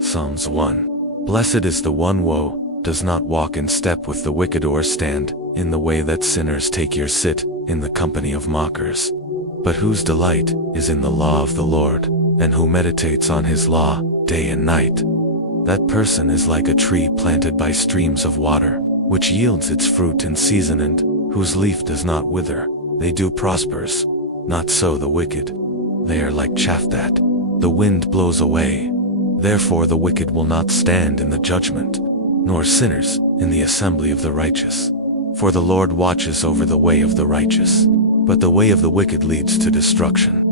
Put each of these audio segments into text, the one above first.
Psalms 1. Blessed is the one who does not walk in step with the wicked or stand in the way that sinners take or sit in the company of mockers, but whose delight is in the law of the Lord, and who meditates on his law day and night. That person is like a tree planted by streams of water, which yields its fruit in season and whose leaf does not wither. They do prospers. Not so the wicked. They are like chaff that the wind blows away. Therefore the wicked will not stand in the judgment, nor sinners in the assembly of the righteous. For the Lord watches over the way of the righteous, but the way of the wicked leads to destruction.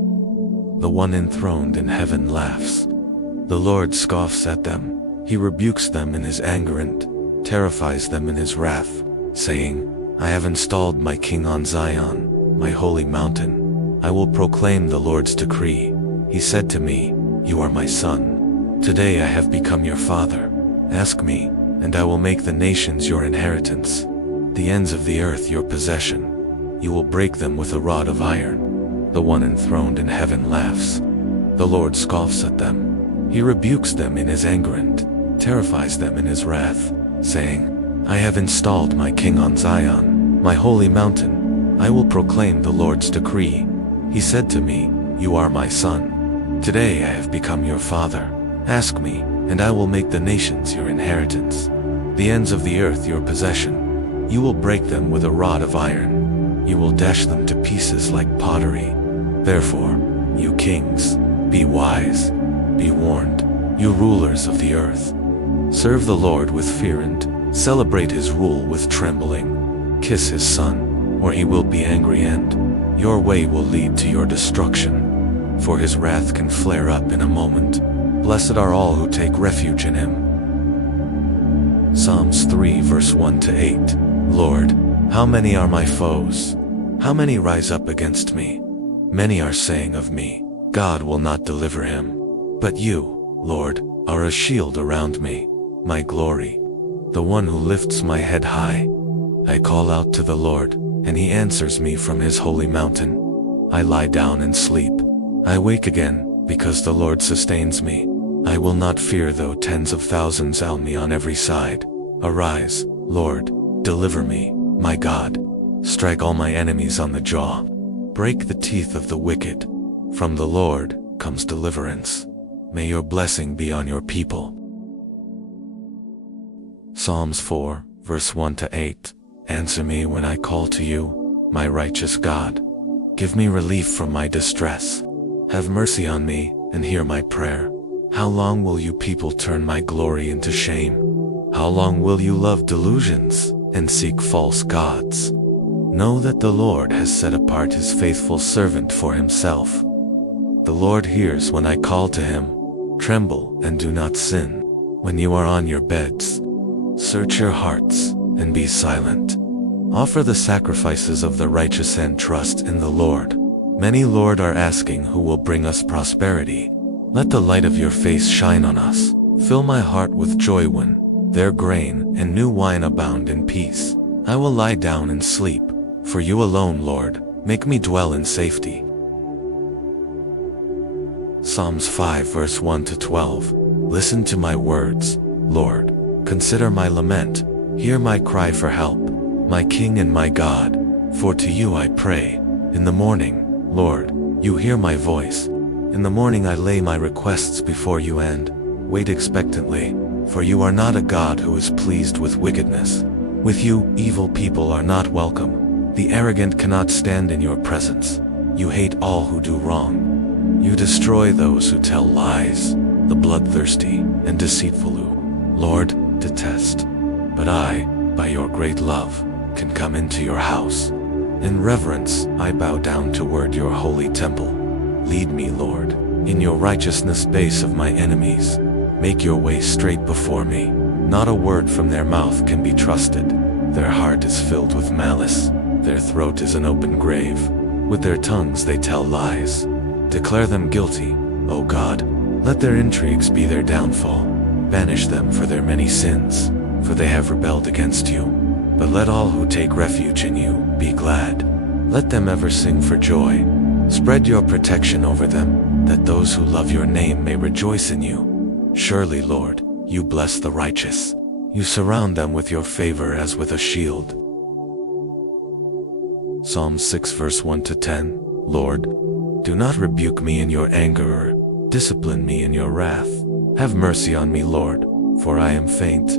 The one enthroned in heaven laughs. The Lord scoffs at them. He rebukes them in his anger and terrifies them in his wrath, saying, I have installed my king on Zion, my holy mountain. I will proclaim the Lord's decree. He said to me, You are my son. Today I have become your father. Ask me, and I will make the nations your inheritance, the ends of the earth your possession. You will break them with a rod of iron. The one enthroned in heaven laughs. The Lord scoffs at them. He rebukes them in his anger and terrifies them in his wrath, saying, I have installed my king on Zion, my holy mountain. I will proclaim the Lord's decree. He said to me, You are my son. Today I have become your father. Ask me, and I will make the nations your inheritance, the ends of the earth your possession. You will break them with a rod of iron. You will dash them to pieces like pottery. Therefore, you kings, be wise, be warned, you rulers of the earth. Serve the Lord with fear and celebrate his rule with trembling. Kiss his son, or he will be angry and your way will lead to your destruction. For his wrath can flare up in a moment. Blessed are all who take refuge in him. Psalms 3 verse 1 to 8. Lord, how many are my foes? How many rise up against me? Many are saying of me, God will not deliver him. But you, Lord, are a shield around me, my glory, the one who lifts my head high. I call out to the Lord, and he answers me from his holy mountain. I lie down and sleep. I wake again, because the Lord sustains me. I will not fear though tens of thousands assail me on every side. Arise, Lord, deliver me, my God. Strike all my enemies on the jaw. Break the teeth of the wicked. From the Lord comes deliverance. May your blessing be on your people. Psalms 4, verse 1 to 8. Answer me when I call to you, my righteous God. Give me relief from my distress. Have mercy on me, and hear my prayer. How long will you people turn my glory into shame? How long will you love delusions, and seek false gods? Know that the Lord has set apart his faithful servant for himself. The Lord hears when I call to him. Tremble and do not sin. When you are on your beds, search your hearts and be silent. Offer the sacrifices of the righteous and trust in the Lord. Many, Lord, are asking who will bring us prosperity. Let the light of your face shine on us. Fill my heart with joy when their grain and new wine abound in peace. I will lie down and sleep, for you alone, Lord, make me dwell in safety. Psalms 5 verse 1 to 12. Listen to my words, Lord. Consider my lament. Hear my cry for help, my King and my God. For to you I pray. In the morning, Lord, you hear my voice. In the morning I lay my requests before you and wait expectantly, for you are not a God who is pleased with wickedness. With you, evil people are not welcome. The arrogant cannot stand in your presence. You hate all who do wrong. You destroy those who tell lies, the bloodthirsty and deceitful who, Lord, detest. But I, by your great love, can come into your house. In reverence, I bow down toward your holy temple. Lead me, Lord, in your righteousness, base of my enemies. Make your way straight before me. Not a word from their mouth can be trusted. Their heart is filled with malice. Their throat is an open grave. With their tongues they tell lies. Declare them guilty, O God. Let their intrigues be their downfall. Banish them for their many sins, for they have rebelled against you. But let all who take refuge in you be glad. Let them ever sing for joy. Spread your protection over them, that those who love your name may rejoice in you. Surely, Lord, you bless the righteous. You surround them with your favor as with a shield. Psalm 6 verse 1 to 10. Lord, do not rebuke me in your anger or discipline me in your wrath. Have mercy on me, Lord, for I am faint.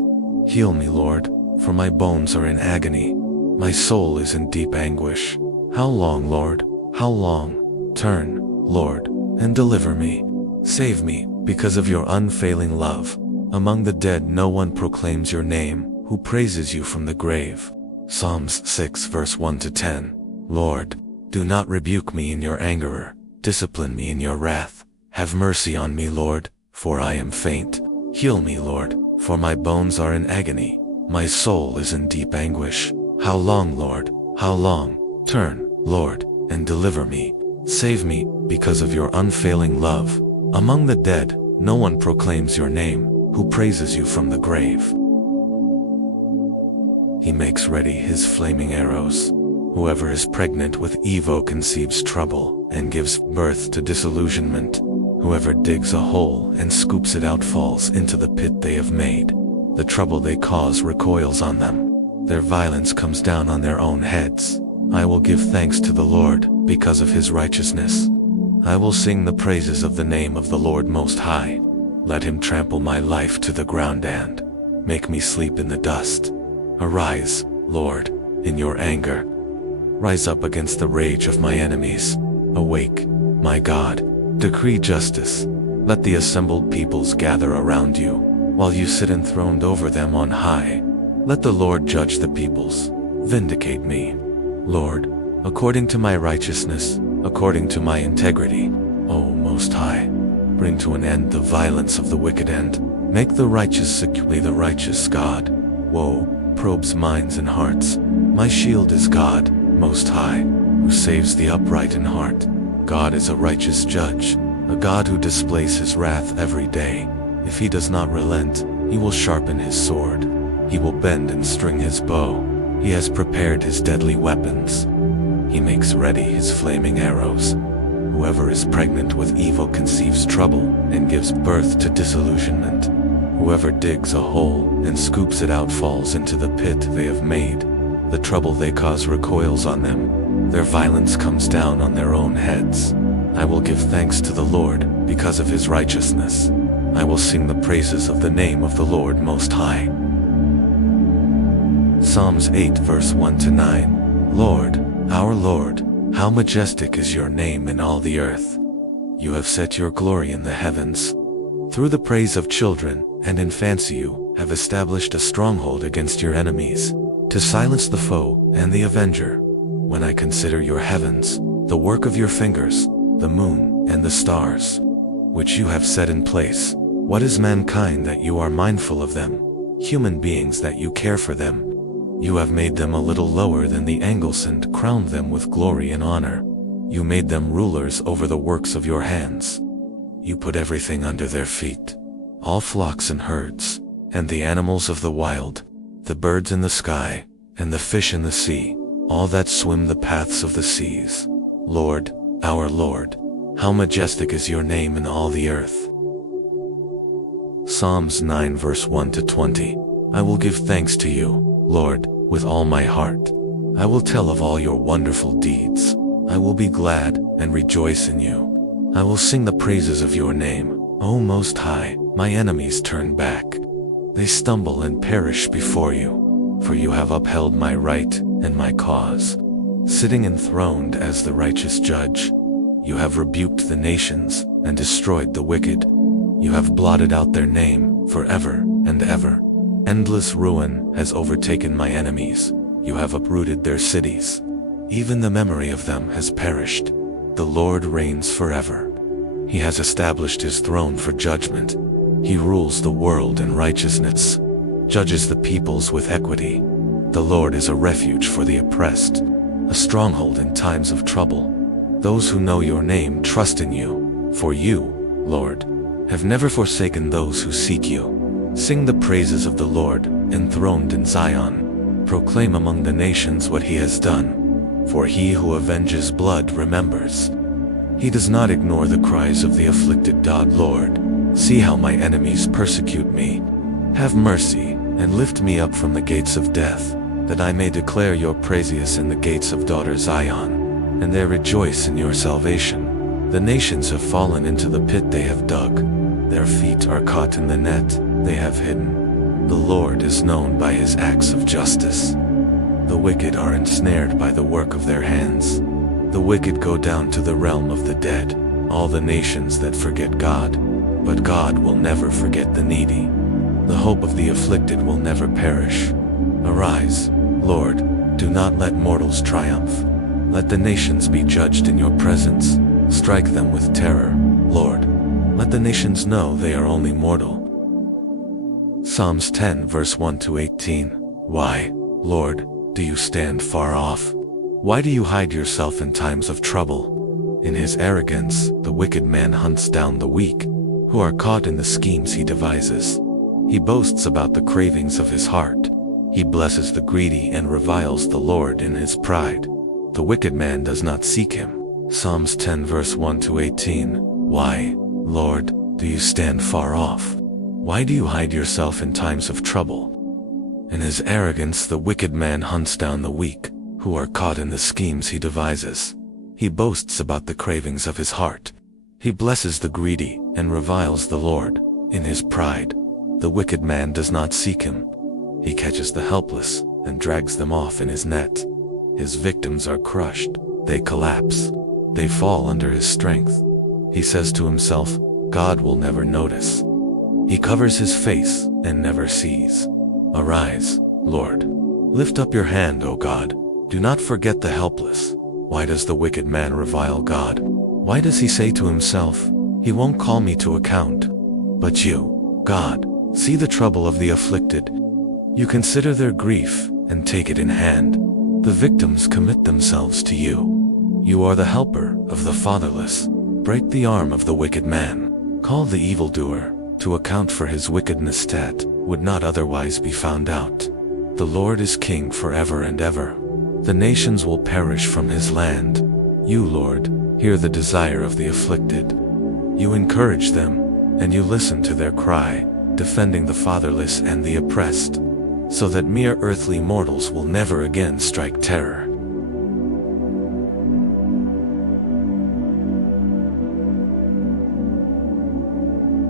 Heal me, Lord, for my bones are in agony. My soul is in deep anguish. How long, Lord? How long? Turn, Lord, and deliver me. Save me, because of your unfailing love. Among the dead no one proclaims your name, who praises you from the grave. Psalms 6 verse 1 to 10. Lord, do not rebuke me in your anger or discipline me in your wrath. Have mercy on me, Lord, for I am faint. Heal me, Lord, for my bones are in agony. My soul is in deep anguish. How long, Lord? How long? Turn, Lord, and deliver me. Save me, because of your unfailing love. Among the dead, no one proclaims your name, who praises you from the grave. He makes ready his flaming arrows. Whoever is pregnant with evil conceives trouble, and gives birth to disillusionment. Whoever digs a hole and scoops it out falls into the pit they have made. The trouble they cause recoils on them. Their violence comes down on their own heads. I will give thanks to the Lord, because of his righteousness. I will sing the praises of the name of the Lord Most High. Let him trample my life to the ground and make me sleep in the dust. Arise, Lord, in your anger. Rise up against the rage of my enemies. Awake, my God. Decree justice. Let the assembled peoples gather around you, while you sit enthroned over them on high. Let the Lord judge the peoples. Vindicate me, Lord, according to my righteousness, according to my integrity, O Most High. Bring to an end the violence of the wicked and make the righteous securely the righteous God. Woe probes minds and hearts. My shield is God, Most High, who saves the upright in heart. God is a righteous judge, a God who displays his wrath every day. If he does not relent, he will sharpen his sword. He will bend and string his bow. He has prepared his deadly weapons. He makes ready his flaming arrows. Whoever is pregnant with evil conceives trouble and gives birth to disillusionment. Whoever digs a hole and scoops it out falls into the pit they have made. The trouble they cause recoils on them. Their violence comes down on their own heads. I will give thanks to the Lord because of his righteousness. I will sing the praises of the name of the Lord Most High. Psalms 8 verse 1 to 9. Lord, our Lord, how majestic is your name in all the earth. You have set your glory in the heavens. Through the praise of children and in fancy you have established a stronghold against your enemies, to silence the foe and the avenger. When I consider your heavens, the work of your fingers, the moon and the stars, which you have set in place, what is mankind that you are mindful of them? Human beings that you care for them. You have made them a little lower than the angles and crowned them with glory and honor. You made them rulers over the works of your hands. You put everything under their feet, all flocks and herds, and the animals of the wild, the birds in the sky, and the fish in the sea, all that swim the paths of the seas. Lord, our Lord, how majestic is your name in all the earth. Psalms 9 verse 1 to 20. I will give thanks to you, Lord, with all my heart. I will tell of all your wonderful deeds. I will be glad and rejoice in you. I will sing the praises of your name, O Most High. My enemies turn back. They stumble and perish before you. For you have upheld my right and my cause. Sitting enthroned as the righteous judge, you have rebuked the nations and destroyed the wicked. You have blotted out their name forever and ever. Endless ruin has overtaken my enemies. You have uprooted their cities. Even the memory of them has perished. The Lord reigns forever. He has established his throne for judgment. He rules the world in righteousness, judges the peoples with equity. The Lord is a refuge for the oppressed, a stronghold in times of trouble. Those who know your name trust in you, for you, Lord, have never forsaken those who seek you. Sing the praises of the Lord, enthroned in Zion. Proclaim among the nations what he has done. For he who avenges blood remembers. He does not ignore the cries of the afflicted. Lord, See how my enemies persecute me. Have mercy, and lift me up from the gates of death, that I may declare your praises in the gates of daughter Zion, and they rejoice in your salvation. The nations have fallen into the pit they have dug. Their feet are caught in the net they have hidden. The Lord is known by his acts of justice. The wicked are ensnared by the work of their hands. The wicked go down to the realm of the dead, all the nations that forget God. But God will never forget the needy. The hope of the afflicted will never perish. Arise, Lord, do not let mortals triumph. Let the nations be judged in your presence. Strike them with terror, Lord. Let the nations know they are only mortal. Psalms 10 verse 1 to 18. Why, Lord, do you stand far off? Why do you hide yourself in times of trouble? In his arrogance, the wicked man hunts down the weak, who are caught in the schemes he devises. He boasts about the cravings of his heart. He blesses the greedy and reviles the Lord in his pride. The wicked man does not seek him. Psalms 10 verse 1 to 18. Why, Lord, do you stand far off? Why do you hide yourself in times of trouble? In his arrogance, the wicked man hunts down the weak, who are caught in the schemes he devises. He boasts about the cravings of his heart. He blesses the greedy and reviles the Lord in his pride. The wicked man does not seek him. He catches the helpless and drags them off in his net. His victims are crushed. They collapse. They fall under his strength. He says to himself, God will never notice. He covers his face and never sees. Arise, Lord. Lift up your hand, O God. Do not forget the helpless. Why does the wicked man revile God? Why does he say to himself, he won't call me to account? But you, God, see the trouble of the afflicted. You consider their grief and take it in hand. The victims commit themselves to you. You are the helper of the fatherless. Break the arm of the wicked man. Call the evildoer to account for his wickedness that would not otherwise be found out. The Lord is king forever and ever. The nations will perish from his land. You, Lord, hear the desire of the afflicted. You encourage them, and you listen to their cry, defending the fatherless and the oppressed, so that mere earthly mortals will never again strike terror.